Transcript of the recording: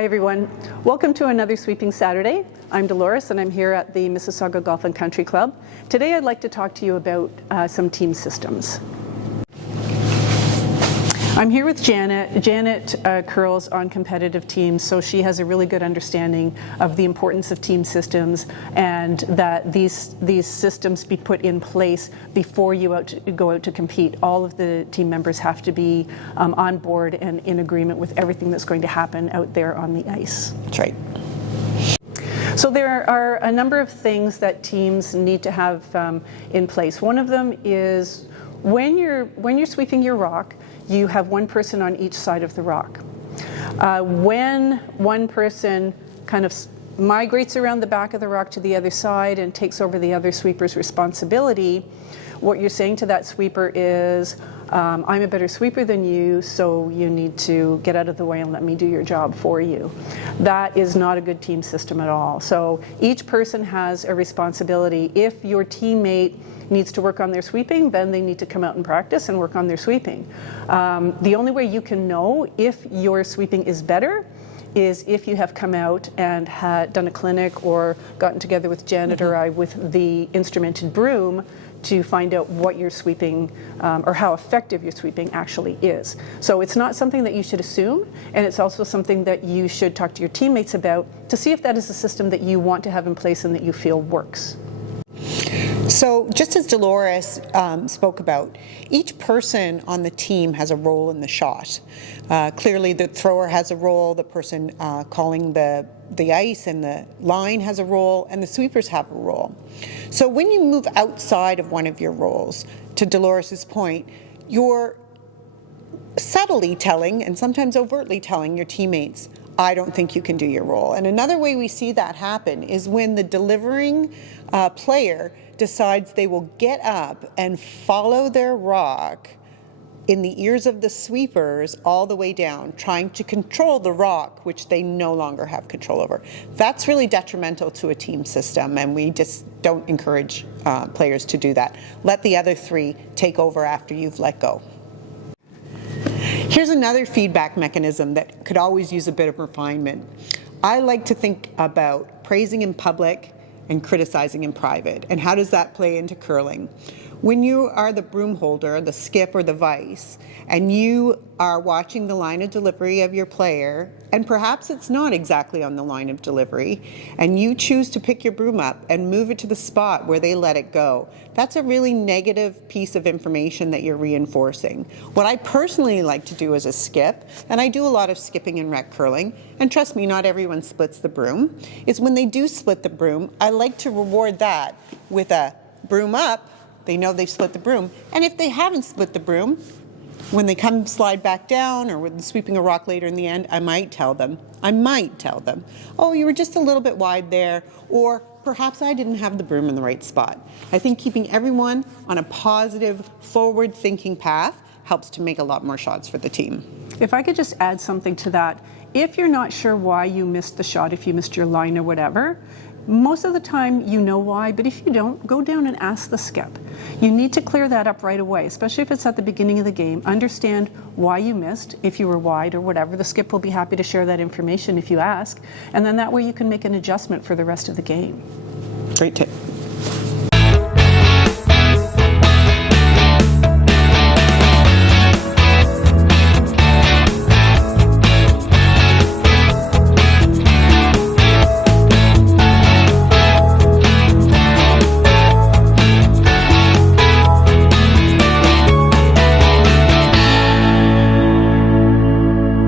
Hi everyone. Welcome to another Sweeping Saturday. I'm Delores and I'm here at the Mississauga Golf and Country Club. Today I'd like to talk to you about some team systems. I'm here with Janet. Janet curls on competitive teams, so she has a really good understanding of the importance of team systems and that these systems be put in place before you go out to compete. All of the team members have to be on board and in agreement with everything that's going to happen out there on the ice. That's right. So there are a number of things that teams need to have in place. One of them is when you're sweeping your rock, you have one person on each side of the rock. When one person kind of migrates around the back of the rock to the other side and takes over the other sweeper's responsibility, what you're saying to that sweeper is, I'm a better sweeper than you, so you need to get out of the way and let me do your job for you. That is not a good team system at all. So each person has a responsibility. If your teammate needs to work on their sweeping, then they need to come out and practice and work on their sweeping. The only way you can know if your sweeping is better is if you have come out and had done a clinic or gotten together with Janet or I with the instrumented broom to find out what your sweeping or how effective your sweeping actually is. So it's not something that you should assume, and it's also something that you should talk to your teammates about to see if that is a system that you want to have in place and that you feel works. So just as Delores spoke about, each person on the team has a role in the shot. Clearly the thrower has a role, the person calling the ice and the line has a role, and the sweepers have a role. So when you move outside of one of your roles, to Dolores's point, you're subtly telling and sometimes overtly telling your teammates, I don't think you can do your role. And another way we see that happen is when the delivering player decides they will get up and follow their rock in the ears of the sweepers all the way down, trying to control the rock, which they no longer have control over. That's really detrimental to a team system, and we just don't encourage players to do that. Let the other three take over after you've let go. Here's another feedback mechanism that could always use a bit of refinement. I like to think about praising in public and criticizing in private. And how does that play into curling? When you are the broom holder, the skip or the vice, and you are watching the line of delivery of your player, and perhaps it's not exactly on the line of delivery, and you choose to pick your broom up and move it to the spot where they let it go, that's a really negative piece of information that you're reinforcing. What I personally like to do as a skip, and I do a lot of skipping and rec curling, and trust me, not everyone splits the broom, is when they do split the broom, I like to reward that with a broom up. They know they've split the broom. And if they haven't split the broom, when they come slide back down or when sweeping a rock later in the end, I might tell them, oh, you were just a little bit wide there, or perhaps I didn't have the broom in the right spot. I think keeping everyone on a positive, forward-thinking path helps to make a lot more shots for the team. If I could just add something to that, if you're not sure why you missed the shot, if you missed your line or whatever, most of the time you know why, but if you don't, go down and ask the skip. You need to clear that up right away, especially if it's at the beginning of the game. Understand why you missed, if you were wide or whatever. The skip will be happy to share that information if you ask, and then that way you can make an adjustment for the rest of the game. Great tip.